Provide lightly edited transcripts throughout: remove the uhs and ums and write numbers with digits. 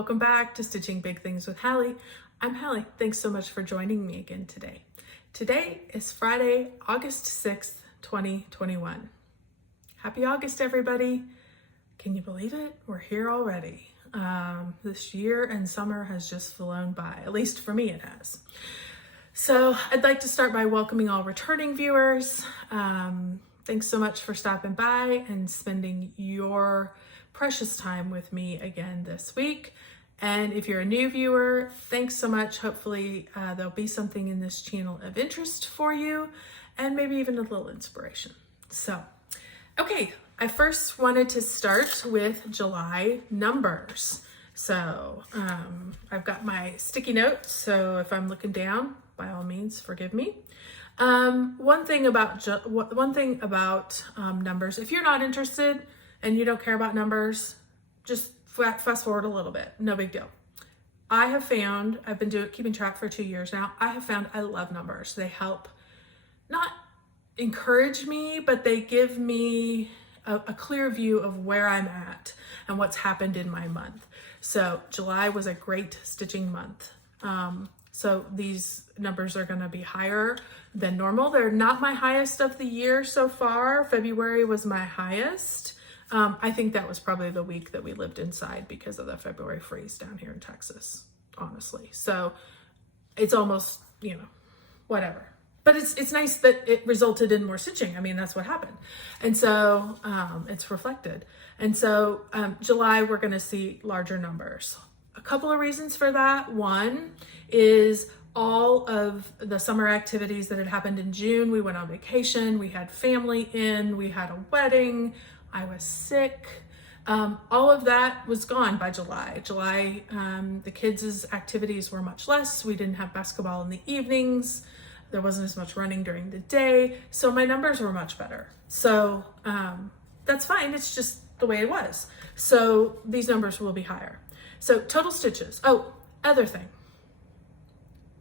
welcome back to Stitching Big Things with Hallie. I'm Hallie. Thanks so much for joining me again today. Today is Friday, August 6th, 2021. Happy August, everybody. Can you believe it? We're here already. This year and summer has just flown by, at least for me it has. So I'd like to start by welcoming all returning viewers. Thanks so much for stopping by and spending your precious time with me again this week. And if you're a new viewer, thanks so much. Hopefully there'll be something in this channel of interest for you and maybe even a little inspiration. So, okay, I first wanted to start with July numbers. So I've got my sticky notes, so if I'm looking down, by all means, forgive me. One thing about numbers, if you're not interested and you don't care about numbers, just fast forward a little bit, no big deal. I have found, I've been keeping track for 2 years now, I have found I love numbers. They help not encourage me, but they give me a clear view of where I'm at and what's happened in my month. So July was a great stitching month. So these numbers are going to be higher than normal. They're not my highest of the year so far. February was my highest. I think that was probably the week that we lived inside because of the February freeze down here in Texas, honestly. So it's almost, whatever. But it's nice that it resulted in more stitching. I mean, that's what happened. And so it's reflected. And so July, we're going to see larger numbers. A couple of reasons for that. One is all of the summer activities that had happened in June. We went on vacation, we had family in, we had a wedding, I was sick. All of that was gone by July. The kids' activities were much less. We didn't have basketball in the evenings. There wasn't as much running during the day. So my numbers were much better. So that's fine. It's just the way it was. So these numbers will be higher. So total stitches. Oh, other thing.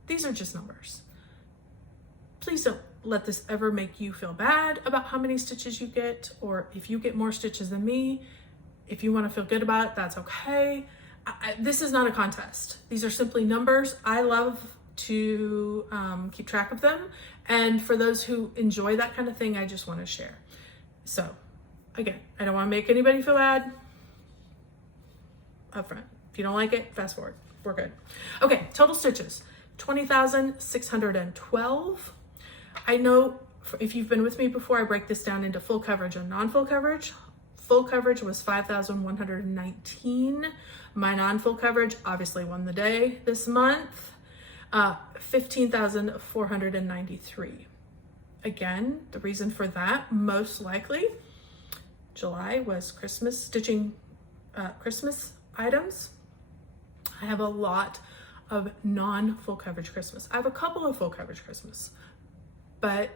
These are just numbers. Please don't let this ever make you feel bad about how many stitches you get, or if you get more stitches than me. If you want to feel good about it, that's okay. This is not a contest. These are simply numbers. I love to keep track of them. And for those who enjoy that kind of thing, I just want to share. So again, I don't want to make anybody feel bad up front. If you don't like it, fast forward. We're good. Okay, total stitches, 20,612. I know if you've been with me before, I break this down into full coverage and non-full coverage. Full coverage was 5,119. My non-full coverage obviously won the day this month, 15,493. Again, the reason for that, most likely, July was Christmas stitching, Christmas items. I have a lot of non-full coverage Christmas. I have a couple of full coverage Christmas, but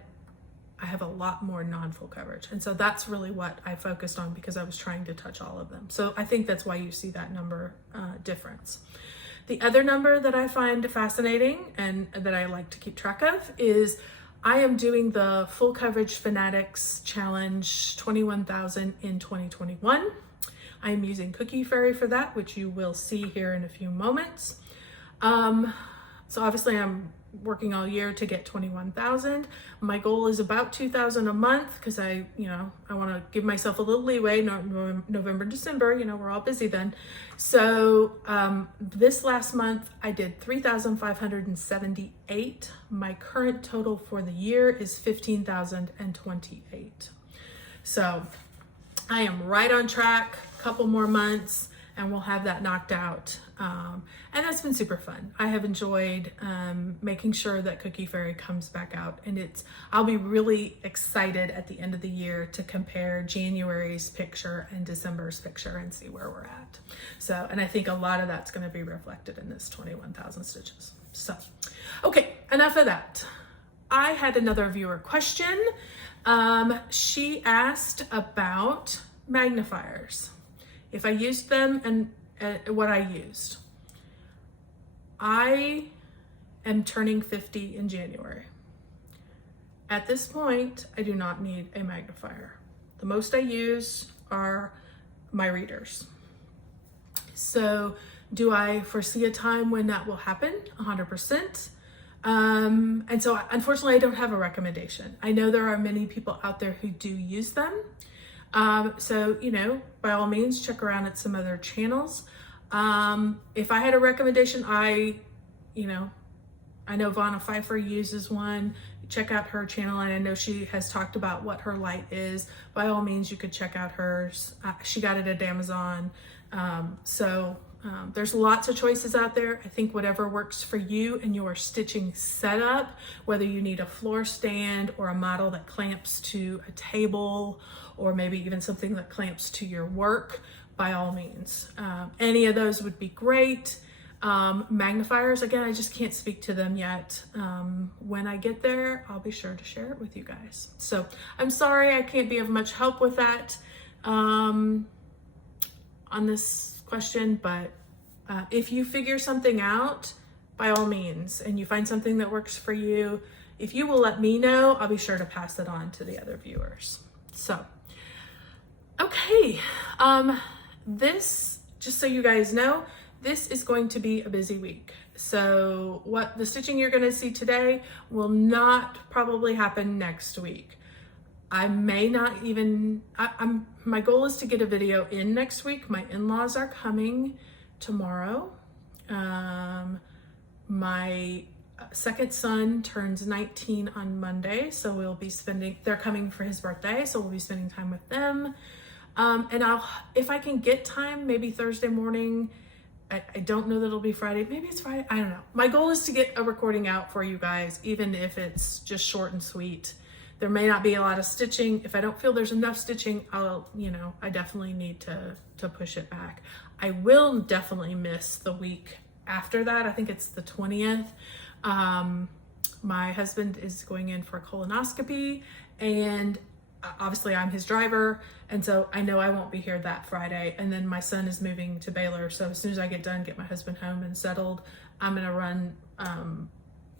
I have a lot more non-full coverage. And so that's really what I focused on because I was trying to touch all of them. So I think that's why you see that number difference. The other number that I find fascinating and that I like to keep track of is I am doing the Full Coverage Fanatics Challenge 21,000 in 2021. I'm using Cookie Fairy for that, which you will see here in a few moments. So obviously I'm working all year to get 21,000. My goal is about 2,000 a month because I want to give myself a little leeway. November, December, we're all busy then. So this last month I did 3,578. My current total for the year is 15,028. So I am right on track, a couple more months, and we'll have that knocked out. And that's been super fun. I have enjoyed making sure that Cookie Fairy comes back out, and I'll be really excited at the end of the year to compare January's picture and December's picture and see where we're at. So, and I think a lot of that's going to be reflected in this 21,000 stitches. So, okay, enough of that. I had another viewer question. She asked about magnifiers, if I used them and what I used. I am turning 50 in January. At this point, I do not need a magnifier. The most I use are my readers. So Do I foresee a time when that will happen? 100%. And so unfortunately, I don't have a recommendation. I know there are many people out there who do use them. So, you know, by all means, check around at some other channels. If I had a recommendation, I know Vanna Pfeiffer uses one. Check out her channel, and I know she has talked about what her light is. By all means, you could check out hers. She got it at Amazon. There's lots of choices out there. I think whatever works for you and your stitching setup, whether you need a floor stand or a model that clamps to a table, or maybe even something that clamps to your work, by all means. Any of those would be great. Magnifiers, again, I just can't speak to them yet. When I get there, I'll be sure to share it with you guys. So I'm sorry I can't be of much help with that on this question, but if you figure something out, by all means, and you find something that works for you, if you will let me know, I'll be sure to pass it on to the other viewers. So, okay, this, just so you guys know, this is going to be a busy week. So what the stitching you're going to see today will not probably happen next week. I may not even, my goal is to get a video in next week. My in-laws are coming tomorrow. My second son turns 19 on Monday, so they're coming for his birthday, so we'll be spending time with them. And if I can get time, maybe Thursday morning. I don't know that it'll be Friday. Maybe it's Friday. I don't know. My goal is to get a recording out for you guys, even if it's just short and sweet. There may not be a lot of stitching. If I don't feel there's enough stitching, I definitely need to push it back. I will definitely miss the week after that. I think it's the 20th. My husband is going in for a colonoscopy, and obviously I'm his driver, and so I know I won't be here that Friday. And then my son is moving to Baylor, so as soon as I get my husband home and settled, I'm gonna run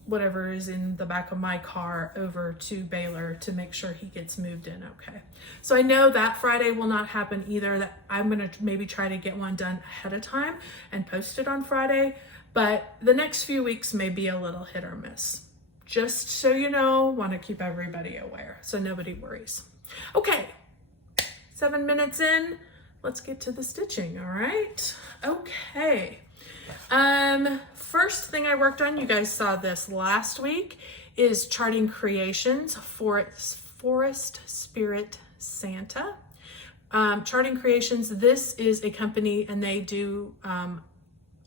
whatever is in the back of my car over to Baylor to make sure he gets moved in okay. So I know that Friday will not happen either. That I'm gonna maybe try to get one done ahead of time and post it on Friday, but the next few weeks may be a little hit or miss. Just so you know, want to keep everybody aware so nobody worries. Okay, 7 minutes in, let's get to the stitching, all right? Okay, first thing I worked on, you guys saw this last week, is Charting Creations Forest Spirit Santa. Charting Creations, this is a company and they do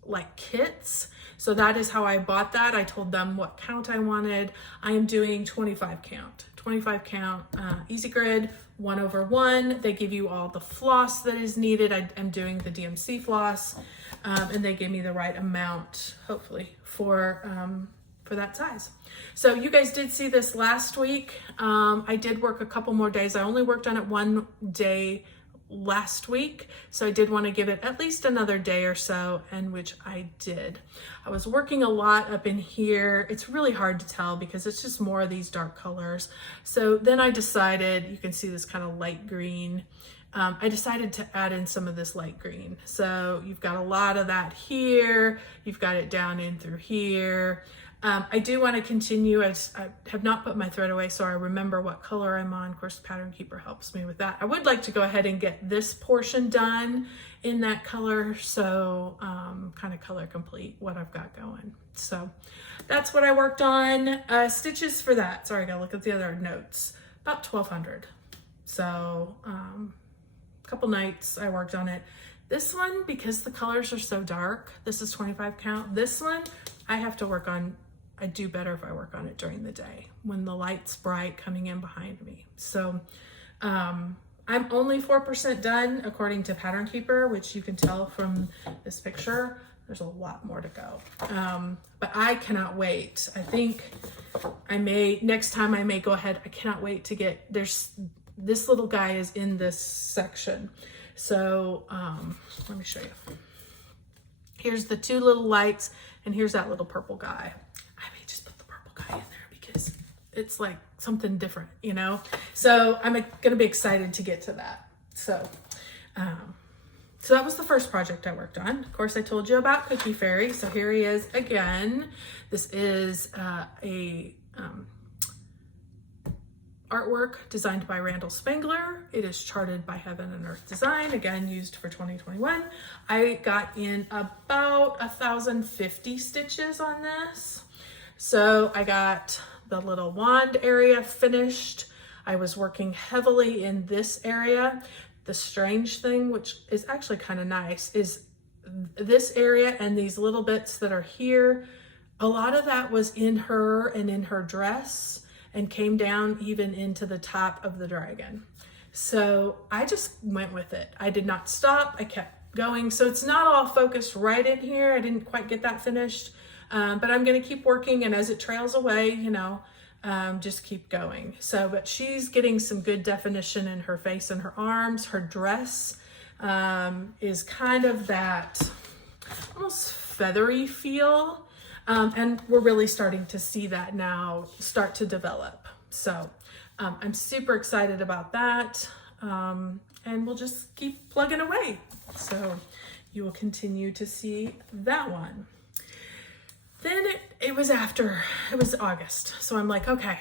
like kits. So that is how I bought that. I told them what count I wanted. I am doing 25 count, easy grid, 1/1. They give you all the floss that is needed. I'm doing the DMC floss, and they gave me the right amount, hopefully, for that size. So you guys did see this last week. I did work a couple more days. I only worked on it one day last week, so I did want to give it at least another day or so, and which I did. I was working a lot up in here. It's really hard to tell because it's just more of these dark colors. So then I decided, you can see this kind of light green. I decided to add in some of this light green. So you've got a lot of that here. You've got it down in through here. I do want to continue. I have not put my thread away, so I remember what color I'm on. Of course, Pattern Keeper helps me with that. I would like to go ahead and get this portion done in that color, so kind of color complete what I've got going. So that's what I worked on. Stitches for that. Sorry, I gotta look at the other notes. About 1,200. So a couple nights I worked on it. This one, because the colors are so dark, this is 25 count. This one, I have to work on. I do better if I work on it during the day when the light's bright coming in behind me. So I'm only 4% done according to Pattern Keeper, which you can tell from this picture. There's a lot more to go. But I cannot wait. I think next time I may go ahead. I cannot wait to get, this little guy is in this section. So let me show you. Here's the two little lights, and here's that little purple guy. I may just put the purple guy in there because it's like something different, you know? So I'm gonna be excited to get to that. So So that was the first project I worked on. Of course, I told you about Cookie Fairy. So here he is again. This is a artwork designed by Randal Spangler. It is charted by Heaven and Earth Design, again used for 2021. I got in about 1,050 stitches on this. So I got the little wand area finished. I was working heavily in this area. The strange thing, which is actually kind of nice, is this area and these little bits that are here. A lot of that was in her and in her dress, and came down even into the top of the dragon. So I just went with it. I did not stop, I kept going. So it's not all focused right in here. I didn't quite get that finished, but I'm gonna keep working, and as it trails away, you know, just keep going. So, but she's getting some good definition in her face and her arms. Her dress is kind of that almost feathery feel. And we're really starting to see that now start to develop. So I'm super excited about that. And we'll just keep plugging away. So you will continue to see that one. Then it was August. So I'm like, okay,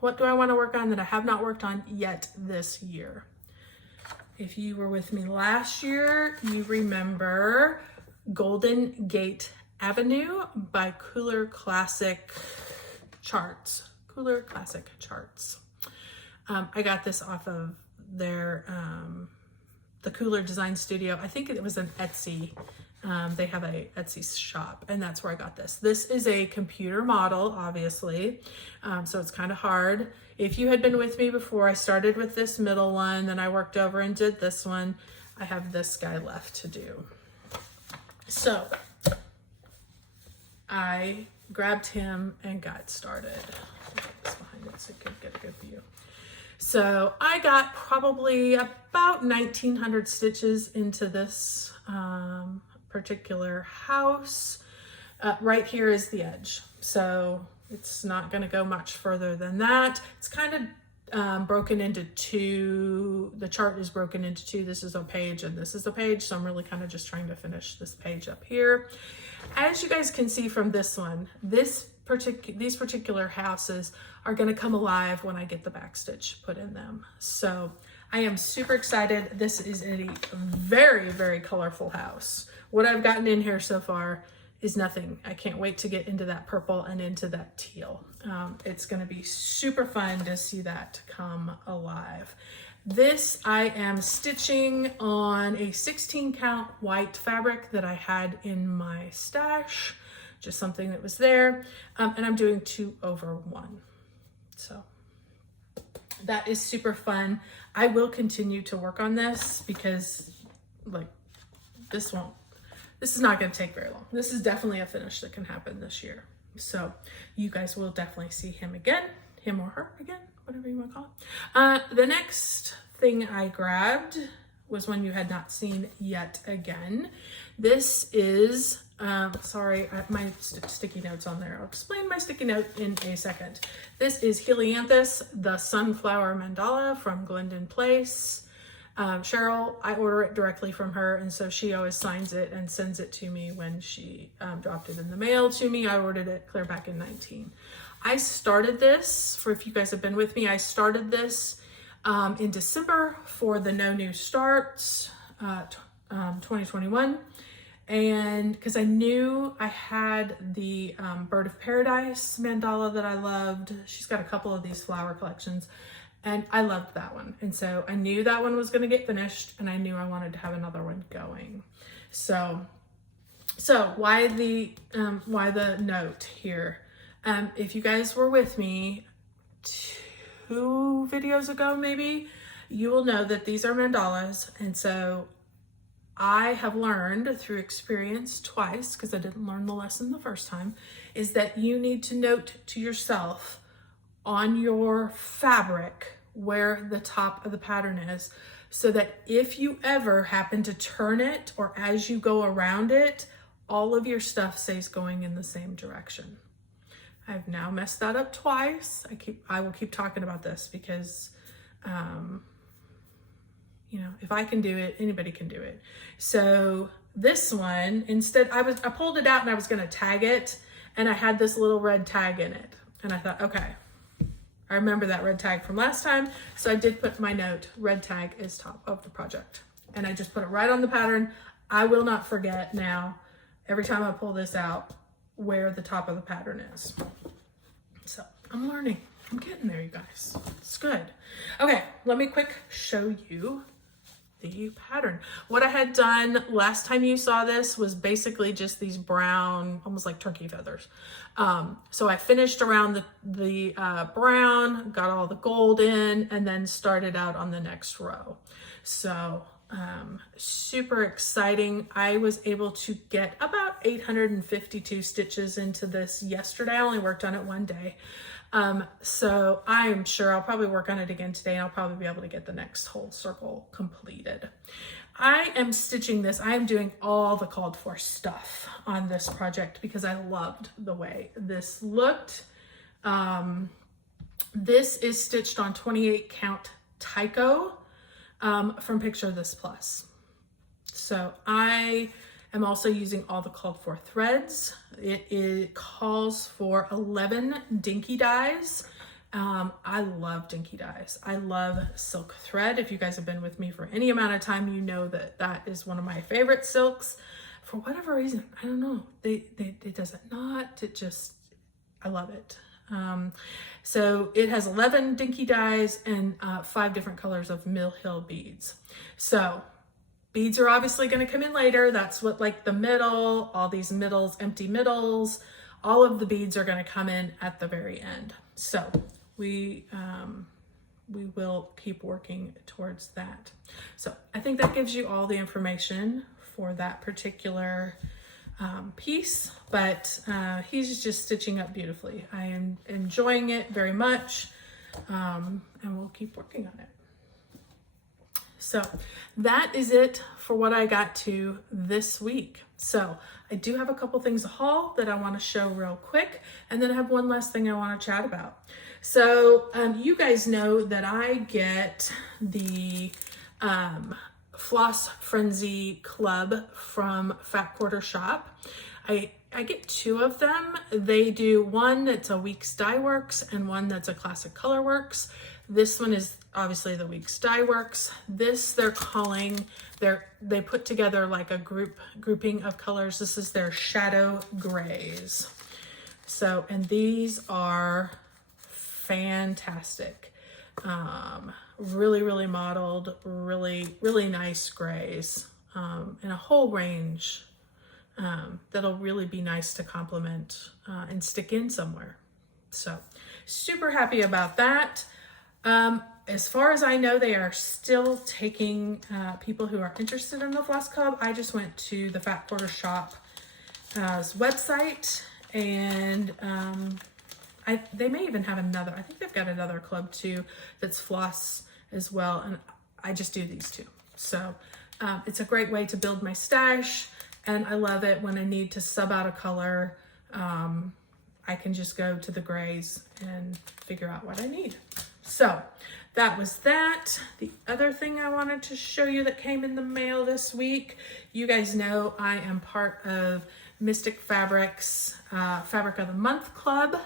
what do I want to work on that I have not worked on yet this year? If you were with me last year, you remember Golden Gate Avenue by Kooler Classic Charts. Kooler Classic Charts. I got this off of their the Kooler Design Studio. I think it was an Etsy. They have a Etsy shop, and that's where I got this. This is a computer model, obviously, so it's kind of hard. If you had been with me before, I started with this middle one, then I worked over and did this one. I have this guy left to do. So I grabbed him and got started. Put this behind it so you can get a good view. So I got probably about 1,900 stitches into this particular house. Right here is the edge. So it's not going to go much further than that. It's kind of broken into two. The chart is broken into two. This is a page and this is a page. So I'm really kind of just trying to finish this page up here. As you guys can see from this one, these particular houses are going to come alive when I get the backstitch put in them. So I am super excited. This is a very, very colorful house. What I've gotten in here so far is nothing. I can't wait to get into that purple and into that teal. It's going to be super fun to see that come alive. This I am stitching on a 16 count white fabric that I had in my stash, just something that was there. And I'm doing 2/1. So that is super fun. I will continue to work on this because like this is not going to take very long. This is definitely a finish that can happen this year. So you guys will definitely see him again, him or her again, whatever you want to call it. The next thing I grabbed was one you had not seen yet again. This is, sorry, my sticky notes on there. I'll explain my sticky note in a second. This is Helianthus, the Sunflower Mandala from Glendon Place. Cheryl, I order it directly from her, and so she always signs it and sends it to me when she dropped it in the mail to me. I ordered it clear back in 19. I started this, for if you guys have been with me, I started this in December for the No New Starts 2021. And because I knew I had the Bird of Paradise mandala that I loved. She's got a couple of these flower collections. And I loved that one. And so I knew that one was going to get finished, and I knew I wanted to have another one going. So why the note here? If you guys were with me 2 videos ago, maybe, you will know that these are mandalas. And so I have learned through experience twice, because I didn't learn the lesson the first time, is that you need to note to yourself on your fabric where the top of the pattern is, so that if you ever happen to turn it or as you go around it, all of your stuff stays going in the same direction. I've now messed that up twice. I will keep talking about this because you know, if I can do it, anybody can do it. So this one, instead, I pulled it out and I was going to tag it, and I had this little red tag in it. And I thought, okay, I remember that red tag from last time. So I did put my note, red tag is top of the project. And I just put it right on the pattern. I will not forget now, every time I pull this out, where the top of the pattern is. So I'm learning. I'm getting there, you guys. It's good. Okay, let me quick show you the pattern. What I had done last time you saw this was basically just these brown, almost like turkey feathers. So I finished around the brown, got all the gold in, and then started out on the next row. So super exciting. I was able to get about 852 stitches into this yesterday. I only worked on it one day. So I'm sure I'll probably work on it again today, and I'll probably be able to get the next whole circle completed. I am stitching this. I am doing all the called for stuff on this project because I loved the way this looked. This is stitched on 28 count Tyco from Picture This Plus. So I am also using all the called for threads. It calls for 11 dinky dyes. I love dinky dyes. I love silk thread. If you guys have been with me for any amount of time, you know that that is one of my favorite silks. For whatever reason, I don't know, it doesn't knot. It just, I love it. So it has 11 dinky dyes and 5 different colors of Mill Hill beads. So beads are obviously going to come in later. That's what, like the middle, all these middles, empty middles, all of the beads are going to come in at the very end. So we will keep working towards that. So I think that gives you all the information for that particular piece, but he's just stitching up beautifully. I am enjoying it very much, and we'll keep working on it. So that is it for what I got to this week. So I do have a couple things to haul that I want to show real quick, and then I have one last thing I want to chat about. So you guys know that I get the Floss Frenzy Club from Fat Quarter Shop. I get 2 of them. They do one that's a Weeks Dye Works and one that's a Classic Color Works. This one is obviously the Weeks Dye Works. This they're calling, they put together like a grouping of colors. This is their Shadow Grays. So, and these are fantastic. Really, really modeled, really, really nice grays, and a whole range that'll really be nice to complement and stick in somewhere. So super happy about that. As far as I know, they are still taking people who are interested in the Floss Club. I just went to the Fat Quarter Shop's website, and they may even have another. I think they've got another club too that's floss as well, and I just do these 2. So it's a great way to build my stash, and I love it when I need to sub out a color. I can just go to the grays and figure out what I need. So that was that. The other thing I wanted to show you that came in the mail this week, you guys know I am part of Mystic Fabrics Fabric of the Month Club.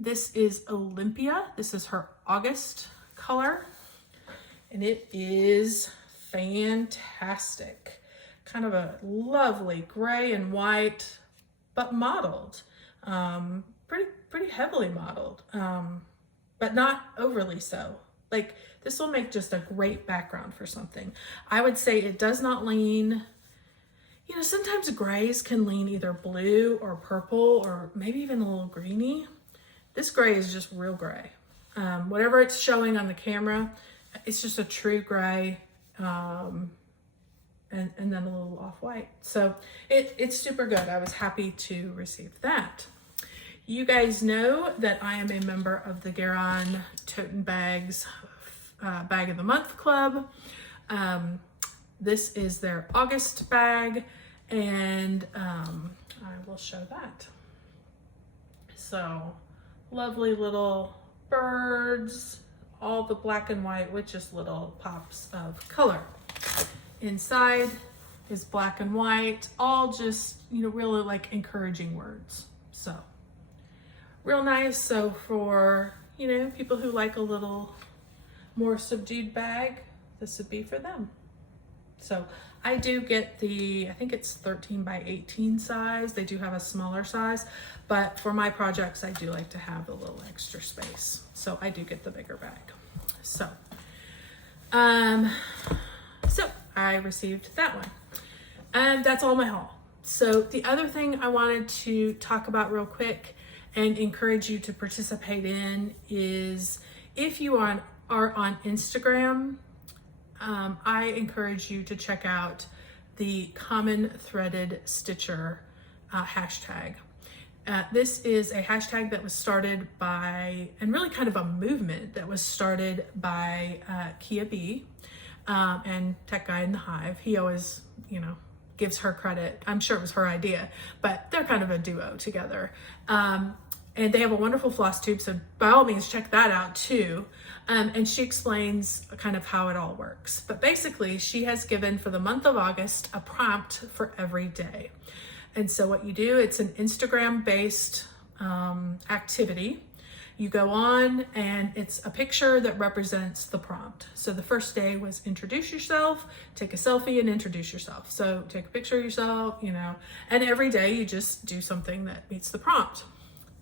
This is Olympia. This is her August color, and it is fantastic. Kind of a lovely gray and white, but modeled. Pretty heavily modeled, but not overly so. Like, this will make just a great background for something. I would say it does not lean, you know, sometimes grays can lean either blue or purple or maybe even a little greeny. This gray is just real gray. Whatever it's showing on the camera, it's just a true gray, and then a little off-white. So it's super good. I was happy to receive that. You guys know that I am a member of the Garon Tote Bags Bag of the Month Club. This is their August bag, and I will show that. So lovely little birds, all the black and white with just little pops of color. Inside is black and white, all just, you know, really like encouraging words. So real nice. So for, you know, people who like a little more subdued bag, this would be for them. So I do get the, I think it's 13 by 18 size. They do have a smaller size, but for my projects, I do like to have a little extra space. So I do get the bigger bag. So I received that one. And that's all my haul. So the other thing I wanted to talk about real quick and encourage you to participate in is if you are on Instagram, I encourage you to check out the Common Threaded Stitcher hashtag. This is a hashtag that was started by, and really kind of a movement that was started by Kia B and Tech Guy in the Hive. He always, you know, gives her credit. I'm sure it was her idea, but they're kind of a duo together. And they have a wonderful Flosstube, so by all means check that out too. And she explains kind of how it all works. But basically she has given for the month of August a prompt for every day. And so what you do, it's an Instagram based activity. You go on and it's a picture that represents the prompt. So the first day was introduce yourself, take a selfie and introduce yourself. So take a picture of yourself, you know, and every day you just do something that meets the prompt.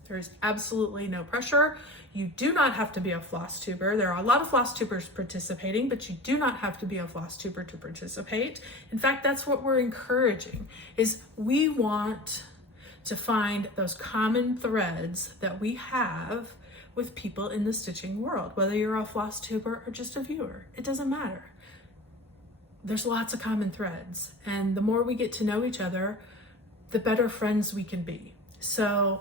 There's absolutely no pressure. You do not have to be a floss tuber. There are a lot of floss tubers participating, but you do not have to be a floss tuber to participate. In fact, that's what we're encouraging, is we want to find those common threads that we have with people in the stitching world, whether you're a floss tuber or just a viewer, it doesn't matter. There's lots of common threads, and the more we get to know each other, the better friends we can be. So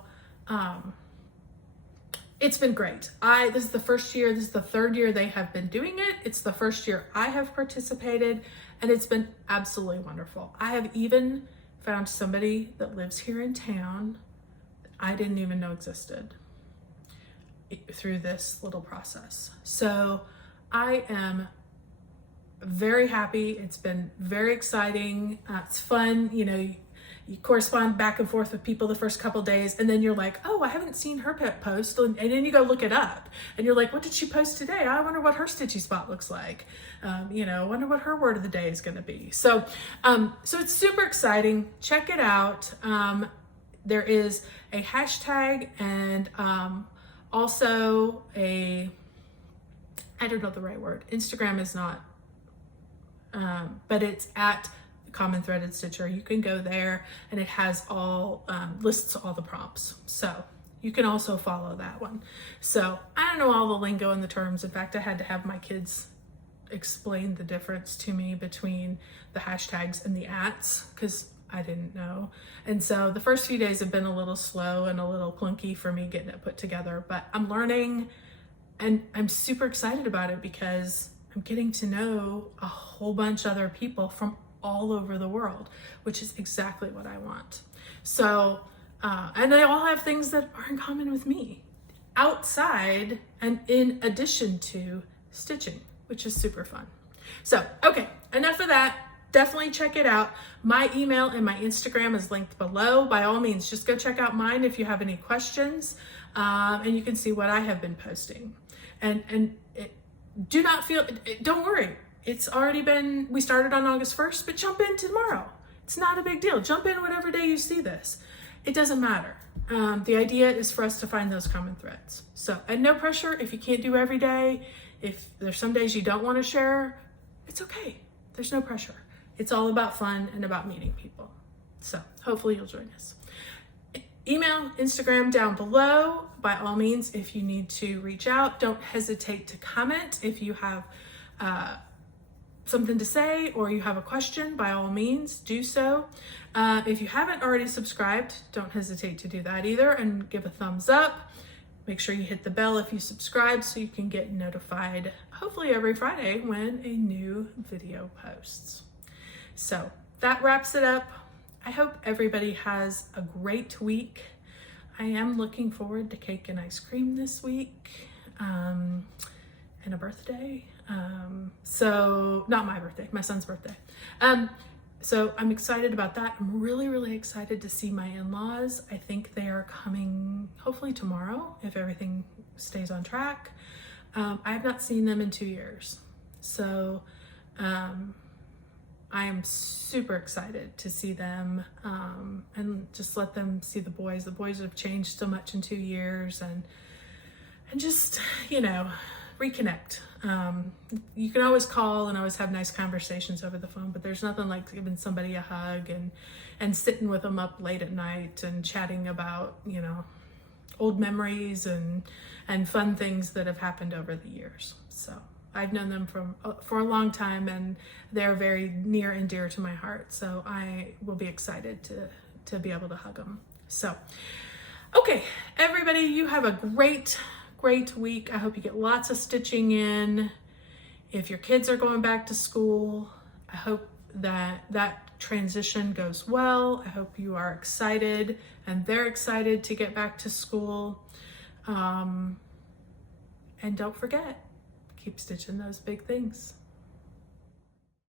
it's been great. This is the first year, this is the third year they have been doing it. It's the first year I have participated, and it's been absolutely wonderful. I have even found somebody that lives here in town that I didn't even know existed through this little process. So I am very happy. It's been very exciting. It's fun. You know, you correspond back and forth with people the first couple days, and then you're like, oh, I haven't seen her pet post. And then you go look it up and you're like, what did she post today? I wonder what her stitchy spot looks like. You know, I wonder what her word of the day is going to be. So, so it's super exciting. Check it out. There is a hashtag and, also I don't know the right word. Instagram is not, but it's at Common Threaded Stitcher. You can go there and it has all, lists all the prompts. So you can also follow that one. So I don't know all the lingo and the terms. In fact, I had to have my kids explain the difference to me between the hashtags and the ats, because I didn't know. And so the first few days have been a little slow and a little clunky for me getting it put together, but I'm learning and I'm super excited about it because I'm getting to know a whole bunch of other people from all over the world, which is exactly what I want. So, and they all have things that are in common with me outside and in addition to stitching, which is super fun. So, okay, enough of that. Definitely check it out. My email and my Instagram is linked below. By all means, just go check out mine if you have any questions, and you can see what I have been posting. And do not feel, don't worry. It's already been, we started on August 1st, but jump in tomorrow. It's not a big deal. Jump in whatever day you see this. It doesn't matter. The idea is for us to find those common threads. So, and no pressure if you can't do every day. If there's some days you don't want to share, it's okay. There's no pressure. It's all about fun and about meeting people. So hopefully you'll join us. Email, Instagram down below. By all means, if you need to reach out, don't hesitate to comment. If you have something to say or you have a question, by all means, do so. If you haven't already subscribed, don't hesitate to do that either, and give a thumbs up. Make sure you hit the bell if you subscribe so you can get notified, hopefully every Friday, when a new video posts. So that wraps it up. I hope everybody has a great week. I am looking forward to cake and ice cream this week. and a birthday. So not my birthday, my son's birthday. So I'm excited about that. I'm really, really excited to see my in-laws. I think they are coming hopefully tomorrow if everything stays on track. I have not seen them in 2 years. So I am super excited to see them and just let them see the boys. The boys have changed so much in 2 years, and just, you know, reconnect. You can always call and always have nice conversations over the phone, but there's nothing like giving somebody a hug and sitting with them up late at night and chatting about, you know, old memories and fun things that have happened over the years. So I've known them for a long time, and they're very near and dear to my heart. So I will be excited to be able to hug them. So, okay, everybody, you have a great week. I hope you get lots of stitching in. If your kids are going back to school, I hope that transition goes well. I hope you are excited and they're excited to get back to school. And don't forget, keep stitching those big things.